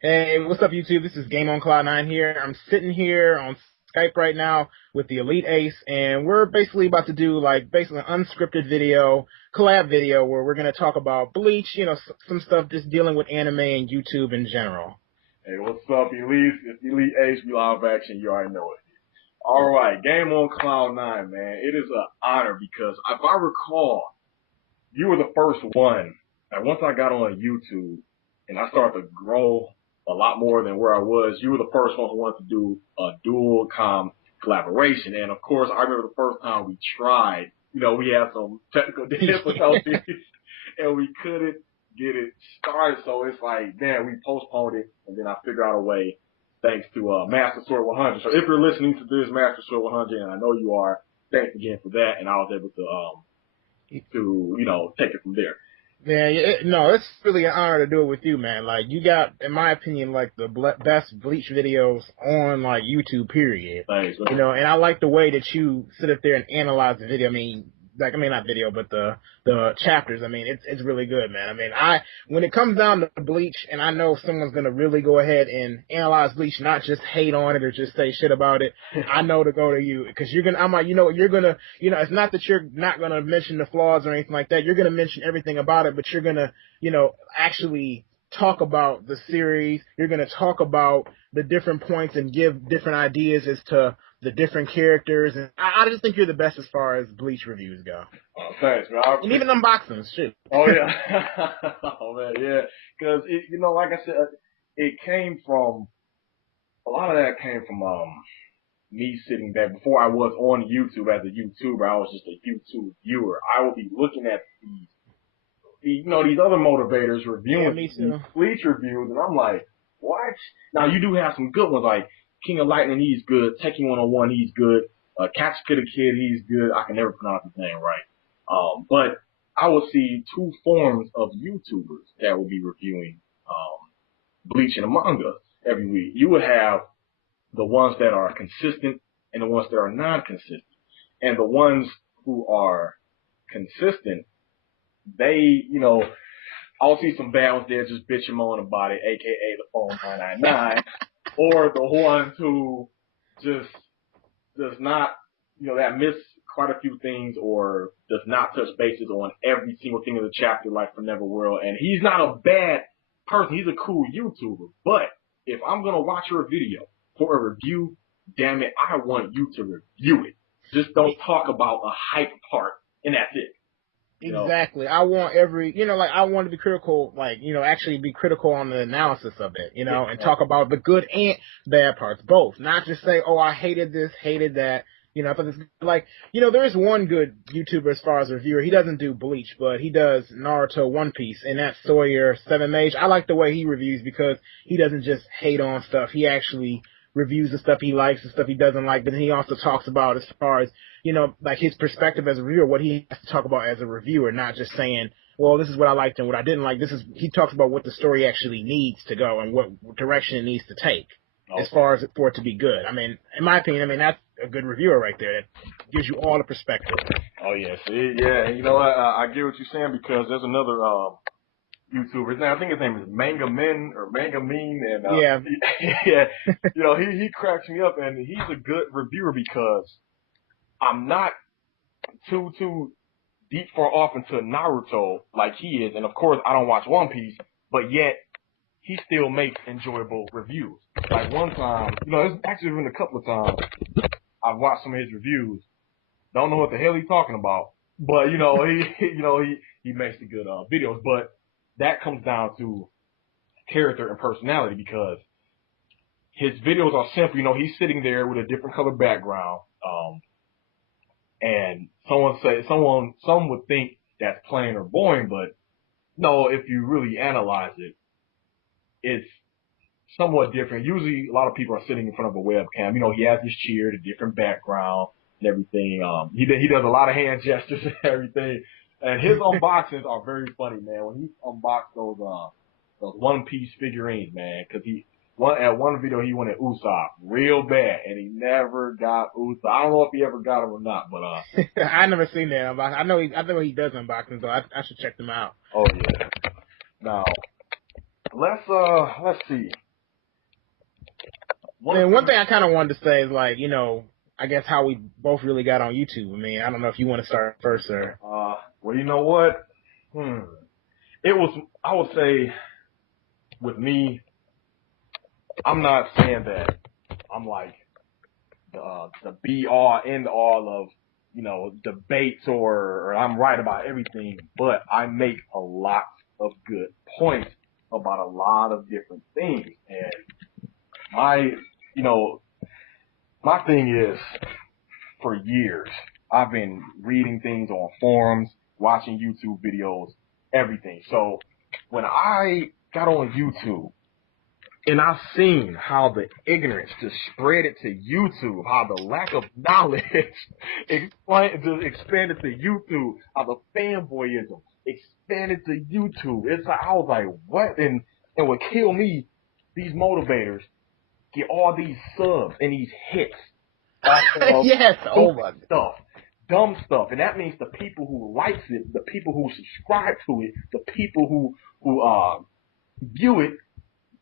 Hey, what's up, YouTube? This is Game on Cloud 9 here. I'm sitting here on Skype right now with TheEliteAce, and we're basically about to do basically an unscripted video, collab video, where we're going to talk about Bleach, some stuff just dealing with anime and YouTube in general. Hey, what's up, Elite? It's Elite Ace, we live action. You already know it. All right, game on Cloud 9, man. It is an honor because if I recall, you were the first one. And once I got on YouTube and I started to grow a lot more than where I was, you were the first one who wanted to do a dual com collaboration. And of course, I remember the first time we tried, we had some technical difficulties and we couldn't get it started. So it's like, man, we postponed it and then I figured out a way thanks to Master Sword 100. So if you're listening to this Master Sword 100, and I know you are, thanks again for that. And I was able to take it from there. Yeah, no, it's really an honor to do it with you, man. Like, you got, in my opinion, like the best Bleach videos on like YouTube, period. Thanks, man. And I like the way that you sit up there and analyze the video. Not video, but the chapters. It's really good, man. When it comes down to Bleach, and I know someone's gonna really go ahead and analyze Bleach, not just hate on it or just say shit about it. I know to go to you because I'm like, you're gonna, it's not that you're not gonna mention the flaws or anything like that. You're gonna mention everything about it, but you're gonna, actually talk about the series. You're gonna talk about the different points and give different ideas as to the different characters, and I just think you're the best as far as Bleach reviews go. Oh, thanks, man. And even unboxings, shit. Oh, yeah. Oh, man, yeah. Because, like I said, it came from, a lot of that came from me sitting back. Before I was on YouTube as a YouTuber, I was just a YouTube viewer. I would be looking at these other motivators reviewing these Bleach reviews, and I'm like, what? Now, you do have some good ones, like King of Lightning, he's good. Techie 101, he's good. Katsuki Kid, he's good. I can never pronounce his name right. But I would see two forms of YouTubers that would be reviewing Bleach and the manga every week. You would have the ones that are consistent and the ones that are non-consistent. And the ones who are consistent, they, I'll see some bad ones there just bitch and moan about it, aka the phone 999. Or the ones who just does not, that miss quite a few things or does not touch bases on every single thing in the chapter, like for Neverworld. And he's not a bad person. He's a cool YouTuber. But if I'm going to watch your video for a review, damn it, I want you to review it. Just don't talk about a hype part, and that's it. Exactly. I want I want to be critical, actually be critical on the analysis of it, and talk about the good and bad parts, both. Not just say, oh, I hated this, hated that. I thought this, there is one good YouTuber as far as a reviewer. He doesn't do Bleach, but he does Naruto, One Piece, and that's Sawyer Seven Mage. I like the way he reviews because he doesn't just hate on stuff. He actually reviews the stuff he likes, the stuff he doesn't like, but then he also talks about as far as, his perspective as a reviewer, what he has to talk about as a reviewer, not just saying, well, this is what I liked and what I didn't like. He talks about what the story actually needs to go and what direction it needs to take as far as for it to be good. In my opinion, that's a good reviewer right there. That gives you all the perspective. Oh, yeah. See, yeah. And you know what? I get what you're saying because there's another YouTuber. I think his name is Manga Men or Manga Mean. And, yeah. Yeah. He cracks me up, and he's a good reviewer because I'm not too deep far off into Naruto like he is. And, of course, I don't watch One Piece, but yet he still makes enjoyable reviews. Like one time, it's actually been a couple of times I've watched some of his reviews. Don't know what the hell he's talking about, but he makes the good videos. But that comes down to character and personality because his videos are simple. He's sitting there with a different color background, and some would think that's plain or boring, but no, if you really analyze it, it's somewhat different. Usually, a lot of people are sitting in front of a webcam. He has his chair, the different background, and everything. He does a lot of hand gestures and everything. And his unboxings are very funny, man. When he unboxed those One Piece figurines, man, because at one video he wanted Usopp real bad, and he never got Usopp. I don't know if he ever got him or not, but I never seen that unboxing. I know he does unboxings, so I should check them out. Oh yeah. Now let's see. And one thing I kind of wanted to say is, like, you know, I guess how we both really got on YouTube. I mean, I don't know if you want to start first, sir. Well, you know what? It was, I would say, with me, I'm not saying that I'm like the be all end all of, you know, debates or I'm right about everything, but I make a lot of good points about a lot of different things. And my, you know, my thing is, for years, I've been reading things on forums, watching YouTube videos, everything. So when I got on YouTube and I've seen how the ignorance just spread it to YouTube, how the lack of knowledge expanded to YouTube, how the fanboyism expanded to YouTube. It's like, I was like, what? And what killed me, these motivators get all these subs and these hits off of Yes, oh stupid my. stuff, dumb stuff, and that means the people who likes it, the people who subscribe to it, the people who view it,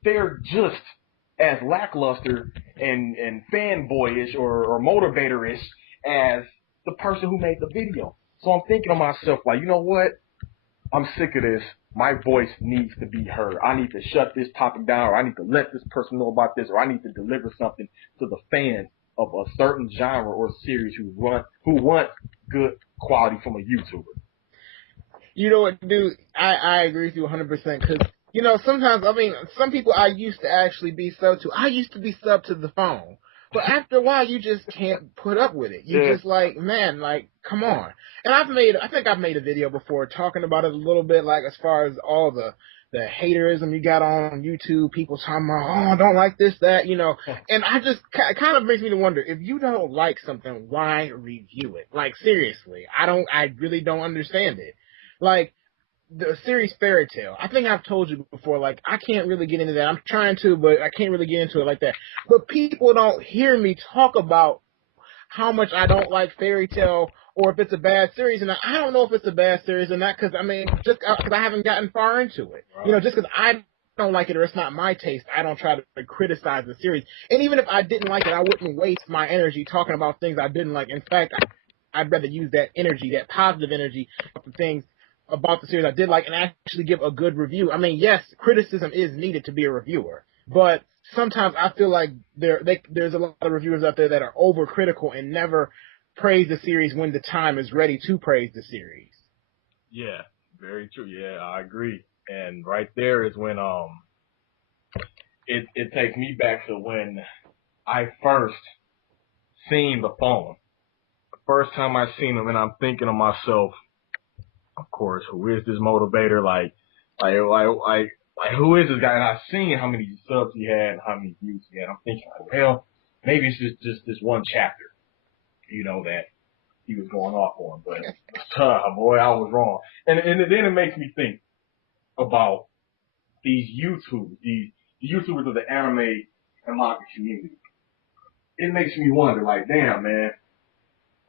they're just as lackluster and fanboyish or motivatorish as the person who made the video. So I'm thinking to myself, like, you know what? I'm sick of this. My voice needs to be heard. I need to shut this topic down, or I need to let this person know about this, or I need to deliver something to the fans of a certain genre or series who want good quality from a YouTuber. You know what, dude? I agree with you 100%, because, you know, sometimes, I mean, some people I used to actually be sub to. I used to be sub to the phone. But after a while, you just can't put up with it. You just like, man, like, come on. And I think I've made a video before talking about it a little bit, like, as far as all the haterism you got on YouTube, people talking about, oh, I don't like this, that, you know. And I just, kind of makes me to wonder, if you don't like something, why review it? Like, seriously, I really don't understand it. Like, the series Fairy Tail, I think I've told you before, like, I can't really get into that. I'm trying to, but I can't really get into it like that. But people don't hear me talk about how much I don't like Fairy Tail, or if it's a bad series, and I don't know if it's a bad series or not, because, I mean, just because I haven't gotten far into it. Right. You know, just because I don't like it or it's not my taste, I don't try to criticize the series. And even if I didn't like it, I wouldn't waste my energy talking about things I didn't like. In fact, I'd rather use that energy, that positive energy, for things about the series I did like, and actually give a good review. I mean, yes, criticism is needed to be a reviewer, but sometimes I feel like there's a lot of reviewers out there that are overcritical and never praise the series when the time is ready to praise the series. Yeah, very true. Yeah, I agree. And right there is when it takes me back to when I first seen the phone. The first time I seen him, and I'm thinking to myself, of course, who is this motivator? Like, who is this guy? And I seen how many subs he had and how many views he had. I'm thinking, like, well, maybe it's just this one chapter, you know, that he was going off on. But, boy, I was wrong. And then it makes me think about these the YouTubers of the anime and manga community. It makes me wonder, like, damn, man,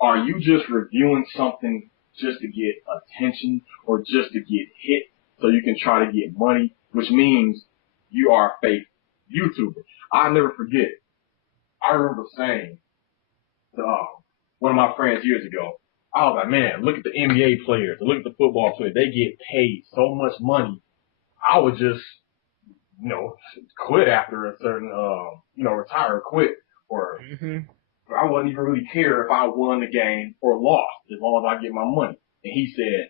are you just reviewing something just to get attention or just to get hit so you can try to get money, which means you are a fake YouTuber? I'll never forget. I remember saying to one of my friends years ago, I was like, man, look at the NBA players, look at the football players. They get paid so much money. I would just, you know, quit after a certain, retire or quit. Or I wouldn't even really care if I won the game or lost as long as I get my money. And he said,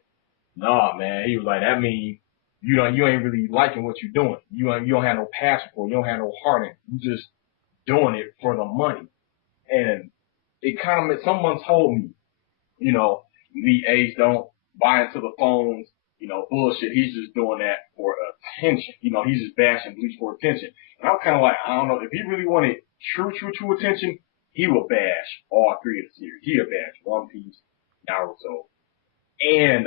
nah, man. He was like, that means you ain't really liking what you're doing. You don't have no passion for it. You don't have no heart in it. You just doing it for the money. And it kind of, someone told me, you know, TheEliteAce don't buy into the phones, you know, bullshit. He's just doing that for attention. You know, he's just bashing Bleach for attention. And I'm kind of like, I don't know, if he really wanted true attention, he would bash all three of the series. He would bash One Piece, Naruto, and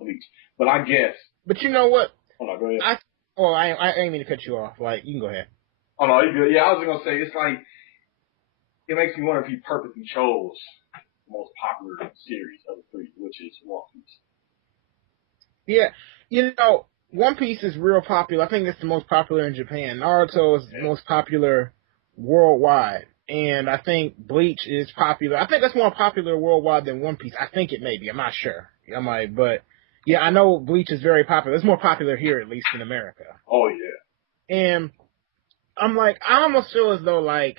Bleach. But I guess. But you know what? Hold on, go ahead. I ain't mean to cut you off. Like, you can go ahead. Oh no, you good. Yeah, I was gonna say, it's like, it makes me wonder if he purposely chose the most popular series of the three, which is One Piece. Yeah, you know, One Piece is real popular. I think it's the most popular in Japan. Naruto is most popular worldwide. And I think Bleach is popular. I think that's more popular worldwide than One Piece. I think it may be. I'm not sure. But yeah, I know Bleach is very popular. It's more popular here, at least in America. Oh yeah. And I'm like, I almost feel as though like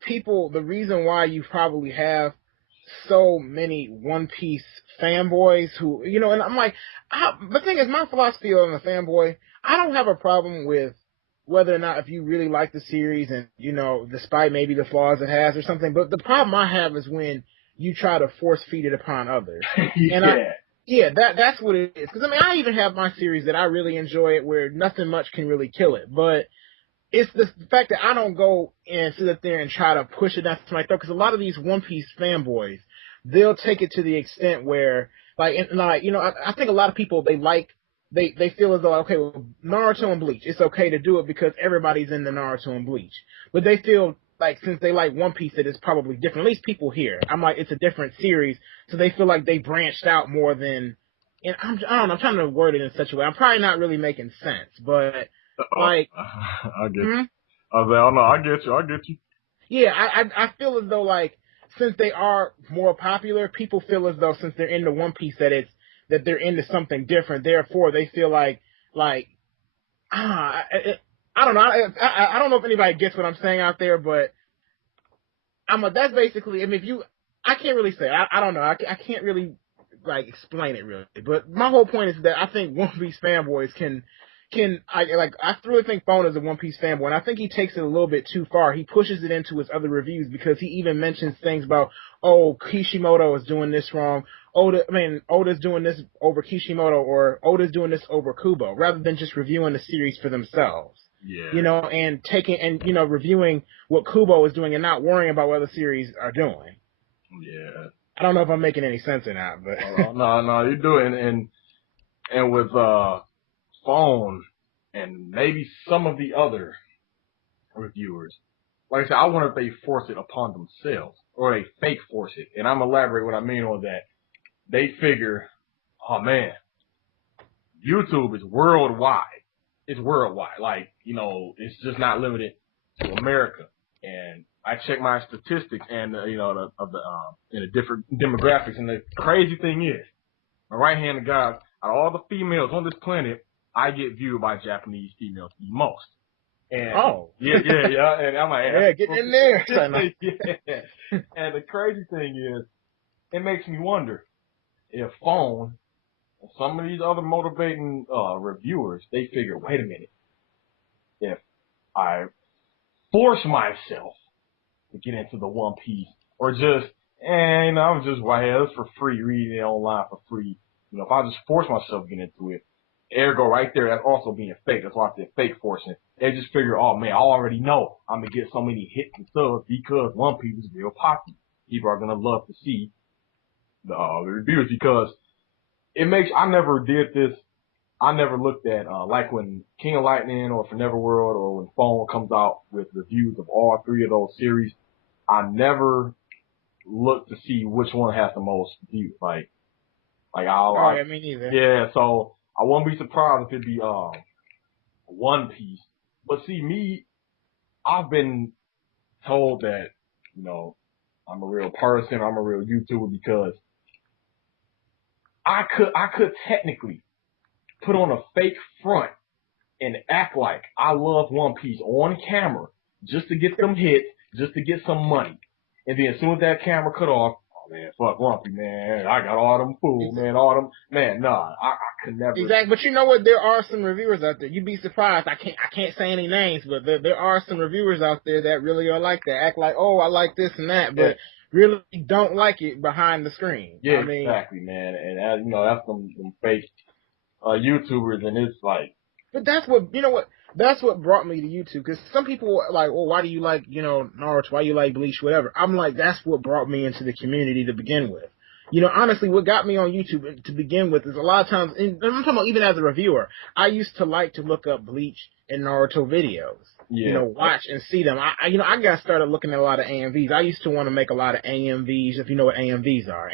people, the reason why you probably have so many One Piece fanboys who, and I'm like, the thing is, my philosophy on a fanboy, I don't have a problem with whether or not if you really like the series and, despite maybe the flaws it has or something, but the problem I have is when you try to force feed it upon others. Yeah. That's what it is. Because, I even have my series that I really enjoy it where nothing much can really kill it, but it's the fact that I don't go and sit up there and try to push it down to my throat, because a lot of these One Piece fanboys, they'll take it to the extent where, I think a lot of people, they feel as though, okay, well, Naruto and Bleach, it's okay to do it because everybody's in the Naruto and Bleach. But they feel like since they like One Piece, that it's probably different. At least people here. I'm like, it's a different series, so they feel like they branched out more than, and I don't know, I'm trying to word it in such a way. I'm probably not really making sense, but like, I get you. I was like, oh no, I get you. Yeah, I feel as though like since they are more popular, people feel as though since they're into One Piece that they're into something different. Therefore, they feel like I don't know. I don't know if anybody gets what I'm saying out there, but that's basically. If I can't really say. I don't know. I can't really like explain it really. But my whole point is that I think One Piece fanboys I really think Phone is a One Piece fanboy, and I think he takes it a little bit too far. He pushes it into his other reviews because he even mentions things about, oh, Kishimoto is doing this wrong. Oda's doing this over Kishimoto, or Oda's doing this over Kubo, rather than just reviewing the series for themselves. Yeah. And reviewing what Kubo is doing and not worrying about what the series are doing. Yeah. I don't know if I'm making any sense or not, but no, you do it, and with Phone and maybe some of the other reviewers, like I said, I wonder if they force it upon themselves or they fake force it. And I'm elaborate what I mean on that. They figure, oh man, YouTube is worldwide. It's worldwide. Like, it's just not limited to America. And I check my statistics and in the different demographics. And the crazy thing is, my right hand of God, out of all the females on this planet, I get viewed by Japanese females the most. And yeah. And I'm like, yeah, get in there. Yeah. And the crazy thing is, it makes me wonder if Phone and some of these other motivating reviewers, they figure, wait a minute, if I force myself to get into the One Piece, or just, I'm just right here, it's for free, reading it online for free. If I just force myself to get into it, ergo right there, that's also being fake. That's why I said fake forcing. They just figure, oh man, I already know I'm gonna get so many hits and stuff because One Piece is real popular. People are gonna love to see the reviews because it makes. I never did this. I never looked at like when King of Lightning or For Neverworld or when Phone comes out with reviews of all three of those series. I never look to see which one has the most views. Like yeah, me neither. Yeah, so I won't be surprised if it be One Piece. But see, me, I've been told that I'm a real person, I'm a real YouTuber because I could technically put on a fake front and act like I love One Piece on camera just to get them hits, just to get some money. And then as soon as that camera cut off, oh man, fuck One Piece, man. I got all them fools, man. Nah, I could never. Exactly, but you know what? There are some reviewers out there. You'd be surprised. I can't say any names, but there are some reviewers out there that really are like that. Act like, oh, I like this and that, but really don't like it behind the screen. Yeah, exactly, man. And that's them fake YouTubers, and it's like. But that's what That's what brought me to YouTube. Because some people are like, well, why do you like Naruto? Why you like Bleach? Whatever. I'm like, that's what brought me into the community to begin with. Honestly, what got me on YouTube to begin with is a lot of times, and I'm talking about even as a reviewer, I used to like to look up Bleach and Naruto videos. Yeah. Watch and see them. I got started looking at a lot of AMVs. I used to want to make a lot of AMVs, if you know what AMVs are.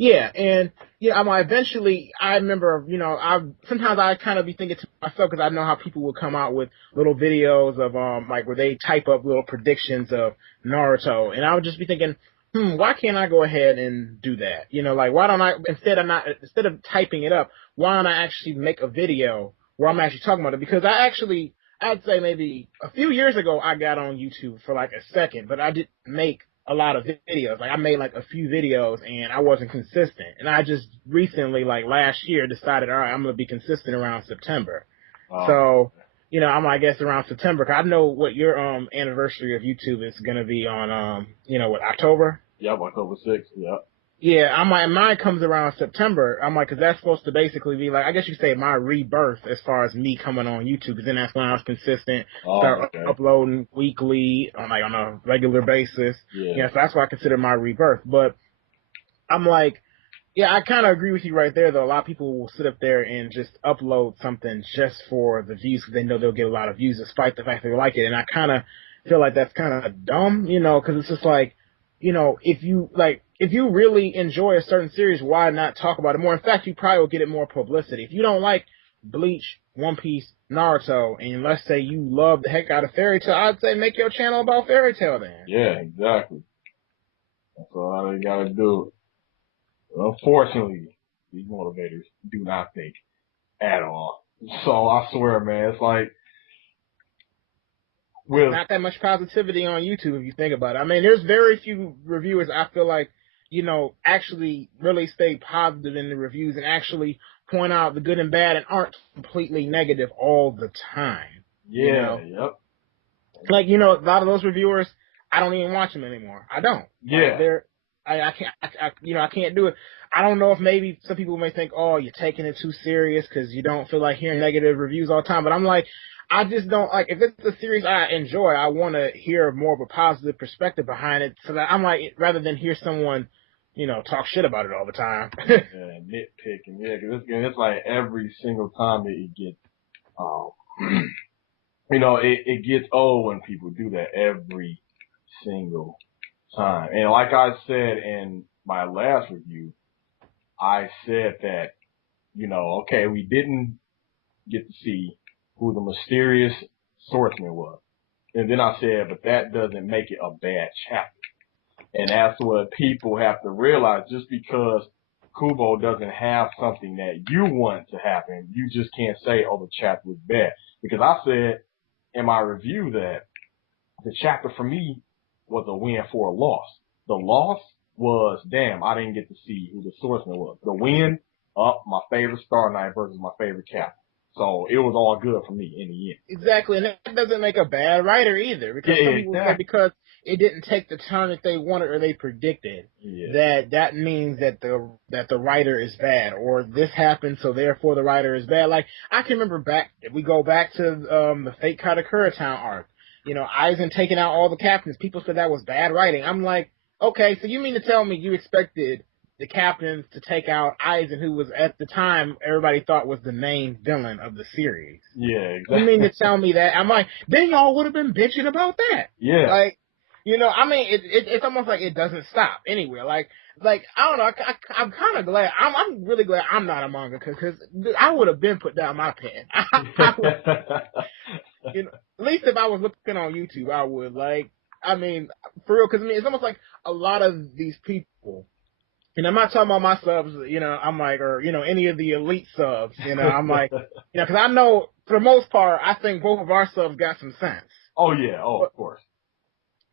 Yeah, and yeah, eventually I remember, sometimes I kind of be thinking to myself because I know how people will come out with little videos of like where they type up little predictions of Naruto, and I would just be thinking, why can't I go ahead and do that? Like why don't I instead of typing it up, why don't I actually make a video where I'm actually talking about it? Because I'd say maybe a few years ago I got on YouTube for like a second, but I didn't make a lot of videos. Like I made like a few videos and I wasn't consistent. And I just recently, like last year, decided, all right, I'm gonna be consistent around September. So, I guess around September. 'Cause I know what your anniversary of YouTube is gonna be on what, October? Yep, October 6th. Yep. Yeah, mine comes around September. I'm like, 'cause that's supposed to basically be like, I guess you could say my rebirth as far as me coming on YouTube. 'Cause then that's when I was consistent, start uploading weekly on a regular basis. Yeah. So that's what I consider my rebirth. But I'm like, yeah, I kind of agree with you right there, though. A lot of people will sit up there and just upload something just for the views because they know they'll get a lot of views despite the fact they like it. And I kind of feel like that's kind of dumb, because it's just like, if you really enjoy a certain series, why not talk about it more? In fact, you probably will get it more publicity. If you don't like Bleach, One Piece, Naruto, and let's say you love the heck out of Fairy Tail, I'd say make your channel about Fairy Tail then. Yeah, exactly. That's all they gotta do. Unfortunately, these motivators do not think at all. So I swear, man, it's like not that much positivity on YouTube if you think about it. I mean, there's very few reviewers I feel like, actually really stay positive in the reviews and actually point out the good and bad and aren't completely negative all the time. Yeah, yep. Like, a lot of those reviewers, I don't even watch them anymore. I don't. Yeah. Like, I can't do it. I don't know if maybe some people may think, oh, you're taking it too serious because you don't feel like hearing negative reviews all the time. But I'm like, I just don't like, if it's a series I enjoy, I want to hear more of a positive perspective behind it. So that I'm like, rather than hear someone, talk shit about it all the time. Yeah, nitpicking. Yeah, because it's like every single time that it gets, it gets old when people do that every single time. And like I said in my last review, I said that, okay, we didn't get to see who the mysterious swordsman was. And then I said, but that doesn't make it a bad chapter. And that's what people have to realize. Just because Kubo doesn't have something that you want to happen, you just can't say, oh, the chapter was bad. Because I said in my review that the chapter for me was a win for a loss. The loss was, damn, I didn't get to see who the swordsman was. The win, my favorite Star Knight versus my favorite Captain. So it was all good for me in the end. Exactly, and that doesn't make a bad writer either, because some people say because it didn't take the turn that they wanted or they predicted, that means that the writer is bad, or this happened, so therefore the writer is bad. Like, I can remember if we go back to the Fate Katakura Town arc, Aizen taking out all the captains, people said that was bad writing. I'm like, okay, so you mean to tell me you expected the captains to take out Aizen, who was at the time everybody thought was the main villain of the series? Yeah, exactly. You mean to tell me that? I'm like, then y'all would have been bitching about that. Yeah. Like, I mean, it's almost like it doesn't stop anywhere. Like I don't know. I'm kind of glad. I'm really glad I'm not a mangaka, because I would have been put down my pen. At least if I was looking on YouTube, I would. Like, I mean, for real, because it's almost like a lot of these people. And I'm not talking about my subs, I'm like, or, any of the elite subs, I'm like, because I know, for the most part, I think both of our subs got some sense. Oh, yeah. Oh, of course.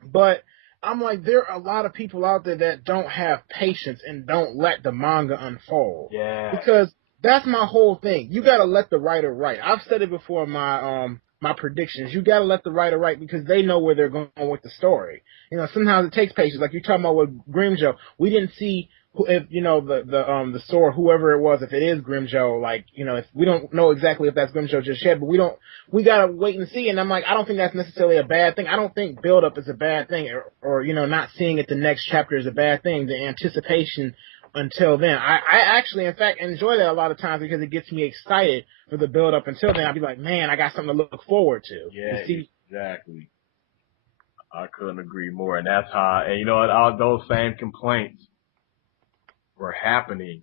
But I'm like, there are a lot of people out there that don't have patience and don't let the manga unfold. Yeah. Because that's my whole thing. You got to let the writer write. I've said it before in my predictions. You got to let the writer write, because they know where they're going with the story. Sometimes it takes patience. Like you're talking about with Grimjo, we didn't see if the sword, whoever it was, if it is Grimjo, like, if we don't know exactly if that's Grimjo just yet, but we gotta wait and see. And I'm like, I don't think that's necessarily a bad thing. I don't think build up is a bad thing, or not seeing it the next chapter is a bad thing. The anticipation until then, I actually, in fact, enjoy that a lot of times, because it gets me excited for the build up until then. I'll be like, man, I got something to look forward to. Yeah, exactly. I couldn't agree more. And that's how, and all those same complaints were happening,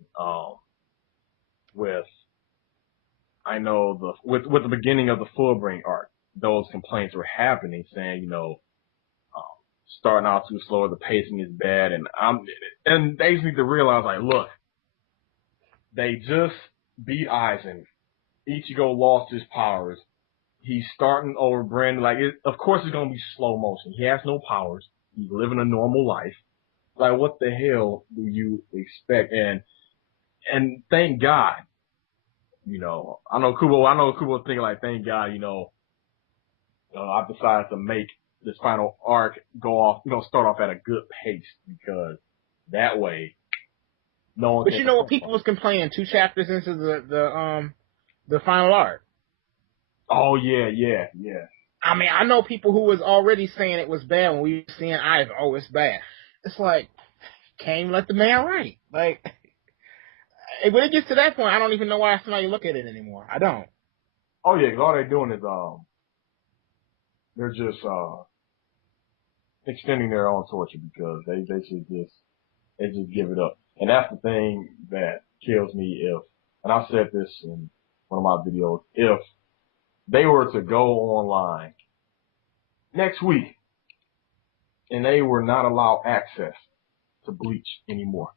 with, I know with the beginning of the Fullbring arc, those complaints were happening, saying, um, starting out too slow, the pacing is bad, and they need to realize, like, look, they just beat Aizen. Ichigo lost his powers. He's starting over brand like of course it's gonna be slow motion. He has no powers. He's living a normal life. Like what the hell do you expect? And thank God, I know Kubo thinking like thank God, I've decided to make this final arc start off at a good pace because that way no one But can you know what? complain People about was it. complaining 2 chapters into the final arc. Oh yeah. I mean, I know people who was already saying it was bad when we were seeing Ivan. Oh, it's bad. It's like, can't even let the man write. Like, when it gets to that point, I don't even know why somebody look at it anymore. I don't. Oh yeah, 'cause all they're doing is they're just extending their own torture because they just give it up. And that's the thing that kills me and I said this in one of my videos, if they were to go online next week and they were not allowed access to Bleach anymore,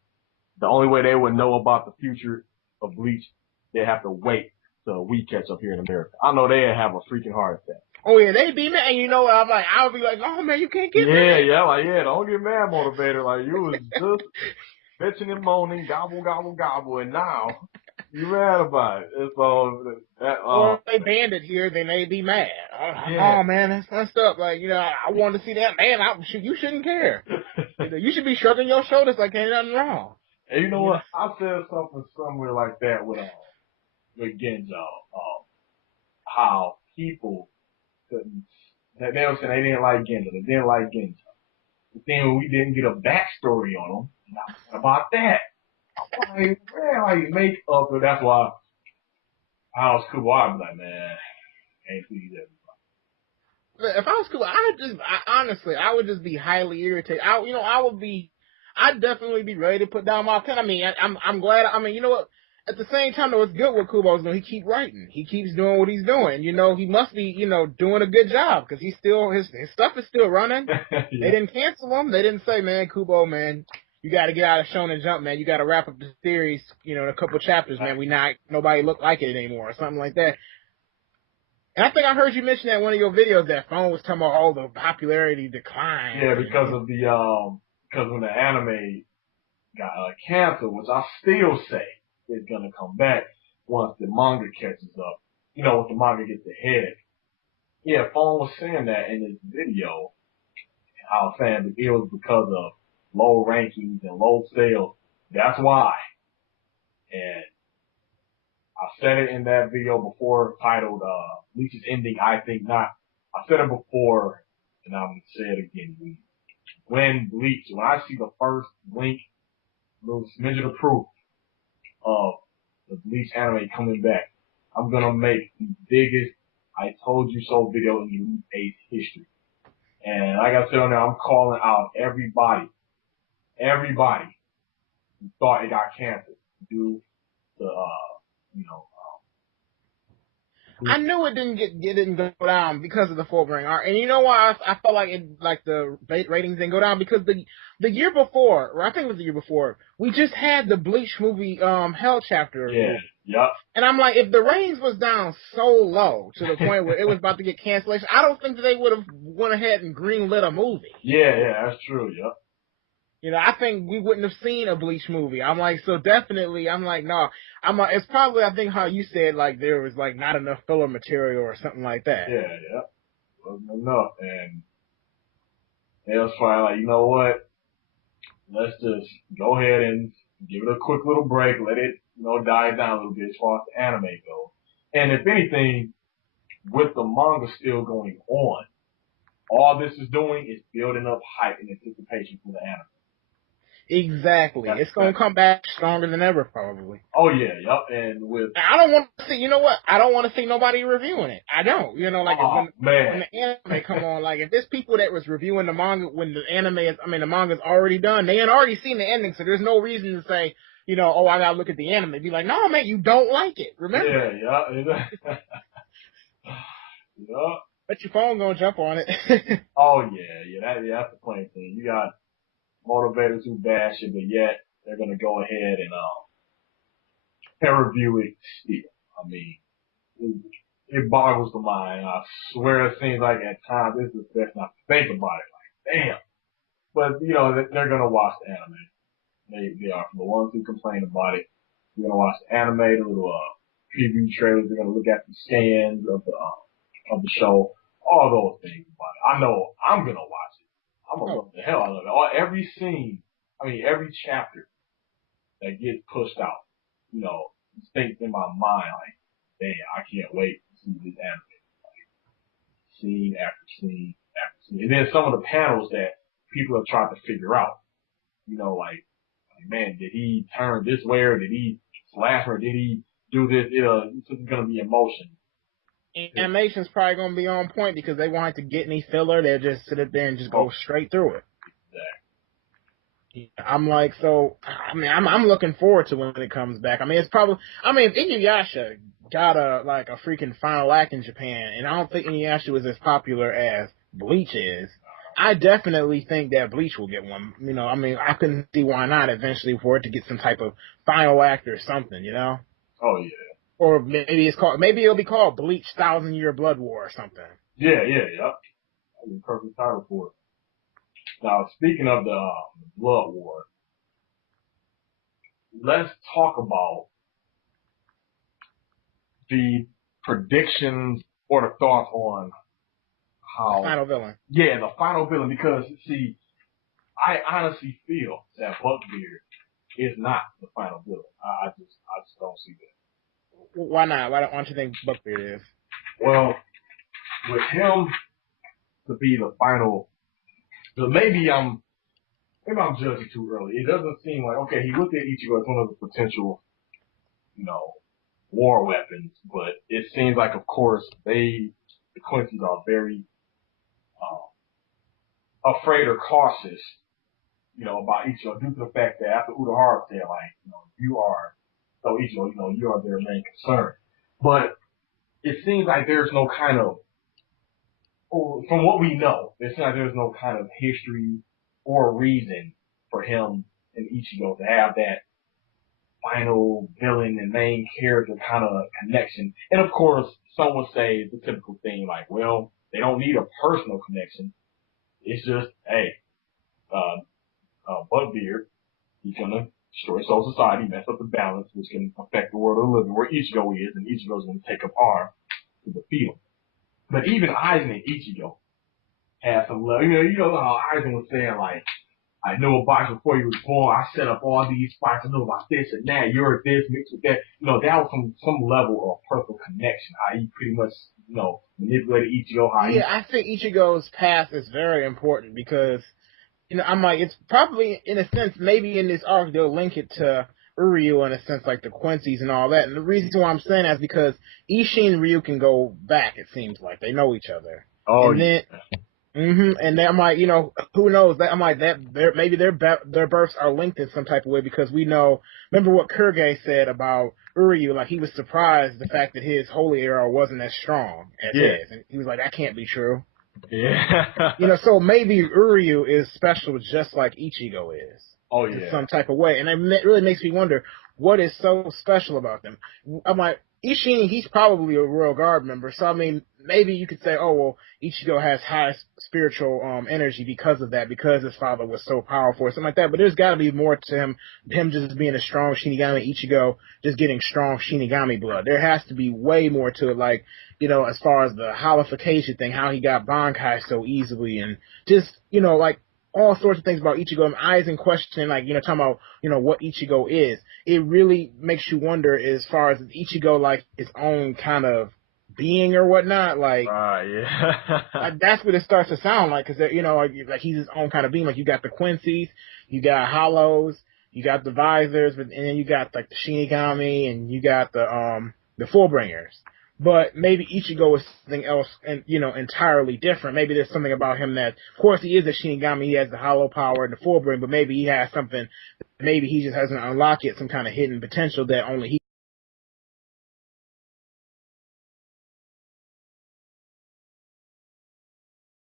the only way they would know about the future of Bleach, they'd have to wait till we catch up here in America. I know they'd have a freaking heart attack. Oh yeah, they be mad. And you know what? I would be like, oh man, you can't get mad. Don't get mad, motivator. Like you was just bitching and moaning, gobble, gobble, gobble, and now you mad about it. It's all that. Or if they banned it here, then they'd be mad. Yeah. Oh man, that's messed up. Like, I wanted to see that. Man, you shouldn't care. You should be shrugging your shoulders like ain't nothing wrong. And you know what? I said something somewhere like that with Genjo. How people couldn't. They were saying they didn't like Genjo. They didn't like Genjo. But then we didn't get a backstory on them. What about that? I'm like, man, like make up. And that's why I was cool. I'd be like, man, ain't please everybody. If I was cool, honestly, I would just be highly irritated. I'd definitely be ready to put down my pen. I mean, I'm glad. I mean, you know what? At the same time, though, it's good what Kubo's doing. He keep writing. He keeps doing what he's doing. He must be, doing a good job because he's still his stuff is still running. Yeah. They didn't cancel him. They didn't say, man, Kubo, man, you got to get out of Shonen Jump, man. You got to wrap up the series, in a couple chapters, man. Nobody look like it anymore, or something like that. And I think I heard you mention that in one of your videos that Phone was talking about all the popularity decline. Yeah, because of because when the anime got canceled, which I still say is gonna come back once the manga catches up. Once the manga gets ahead. Yeah, Phone was saying that in his video, how saying it was because of low rankings and low sales. That's why. And I said it in that video before titled, Bleach's ending, I think not. I said it before, and I'm going to say it again. When I see the first link, little smidgen of proof of the Bleach anime coming back, I'm going to make the biggest I told you so video in EliteAce history. And like I said on there, I'm calling out everybody who thought it got canceled due to, I knew it didn't go down because of the Fullbring arc, and you know why I felt like the ratings didn't go down because the year before, or I think it was the year before, we just had the Bleach movie Hell chapter. Yeah, yep. And I'm like, if the ratings was down so low to the point where it was about to get cancellation, I don't think that they would have went ahead and greenlit a movie. Yeah, that's true. Yep. I think we wouldn't have seen a Bleach movie. I'm like, so definitely, I'm like, no. It's probably, I think how you said, like, there was, like, not enough filler material or something like that. Yeah. Wasn't enough. And it was probably like, you know what? Let's just go ahead and give it a quick little break. Let it, die down a little bit as far as the anime goes. And if anything, with the manga still going on, all this is doing is building up hype and anticipation for the anime. Exactly. That's It's the gonna fact. come back stronger than ever, probably. Oh yeah, yep. And with I don't want to see. You know what? I don't want to see nobody reviewing it. I don't. You know, like oh when man, the anime come on, like if there's people that was reviewing the manga when the anime is, I mean, the manga's already done. They had already seen the ending, so there's no reason to say, you know, oh, I gotta look at the anime. Be like, no, man, you don't like it. Remember, yeah, yeah, yeah. but your phone gonna jump on it. Oh that's the plain thing. You got motivators who bash it, but yet they're gonna go ahead and review it still. I mean, it boggles the mind. I swear it seems like at times this is best not to think about it. Like, damn. But, you know, they're gonna watch the anime. They are. For the ones who complain about it, they're gonna watch the anime, the little, preview trailers, they're gonna look at the scans of the show, all those things about it. I know I'm gonna watch it. I'm gonna love the hell out of it. Every scene, I mean, every chapter that gets pushed out, you know, thinks in my mind, like, damn, I can't wait to see this anime. Scene after scene after scene. And then some of the panels that people have tried to figure out, you know, like man, did he turn this way or did he slash or did he do this? It's going to be emotion. Animation's probably gonna be on point because they won't have to get any filler. They'll just sit up there and just go straight through it. I'm like, so, I mean, I'm looking forward to when it comes back. I mean, it's probably, I mean, if Inuyasha got a freaking final act in Japan, and I don't think Inuyasha was as popular as Bleach is, I definitely think that Bleach will get one. You know, I mean, I couldn't see why not eventually for it to get some type of final act or something, you know? Oh, yeah. Or maybe it'll be called Bleach 1,000-Year Blood War or something. Yeah. That'd be a perfect title for it. Now, speaking of the Blood War, let's talk about the predictions or the thoughts on how. The final villain. Yeah, the final villain, because, see, I honestly feel that Buckbeard is not the final villain. I just don't see that. Why not? Why don't you think Buckbeard is? Well, with him to be the final, maybe I'm judging too early. It doesn't seem like, okay, he looked at Ichigo as one of the potential, you know, war weapons, but it seems like, of course, the Quincy's are very afraid or cautious, you know, about Ichigo due to the fact that after Urahara said, like, you know, Ichigo, you know, you are their main concern. But it seems like there's no kind of, from what we know, it seems like there's no kind of history or reason for him and Ichigo to have that final villain and main character kind of connection. And of course, some would say the typical thing like, well, they don't need a personal connection. It's just, hey, Buckbeard, he's gonna destroy Soul Society, mess up the balance, which can affect the world of the living, where Ichigo is, and Ichigo's gonna take up arms to defeat him. But even Aizen and Ichigo have some love. You know how Aizen was saying, like, I knew about you before you was born. I set up all these fights. I know about this and that. You're this mixed with that. You know, that was some level of personal connection. How he pretty much, you know, manipulated Ichigo. I think Ichigo's past is very important because, you know, I'm like, it's probably, in a sense, maybe in this arc, they'll link it to Uryu in a sense, like the Quincy's and all that. And the reason why I'm saying that is because Ishin and Ryu can go back, it seems like. They know each other. Oh, and then, and then I'm like, you know, who knows? I'm like, maybe their births are linked in some type of way because we know, remember what Kurge said about Uryu, like he was surprised the fact that his holy arrow wasn't as strong as his. And he was like, that can't be true. Yeah. You know, so maybe Uryu is special just like Ichigo is. Oh, yeah. In some type of way. And it really makes me wonder, what is so special about them? I'm like, Ishin, he's probably a Royal Guard member, so I mean, maybe you could say, oh, well, Ichigo has high spiritual energy because of that, because his father was so powerful or something like that, but there's gotta be more to him just being a strong Shinigami, Ichigo just getting strong Shinigami blood. There has to be way more to it, like, you know, as far as the holification thing, how he got Bankai so easily, and just, you know, like, all sorts of things about Ichigo, and Aizen questioning, like, you know, talking about, you know, what Ichigo is. It really makes you wonder as far as Ichigo, like, his own kind of being or whatnot. Like Yeah. that's what it starts to sound like, because you know, like he's his own kind of being. Like you got the Quincy's, you got Hollows, you got the Visors, and then you got like the Shinigami, and you got the Fullbringers. But maybe Ichigo is something else, and you know, entirely different. Maybe there's something about him that, of course, he is a Shinigami. He has the Hollow power and the Fullbringer, but maybe he has something. Maybe he just hasn't unlocked yet, some kind of hidden potential that only he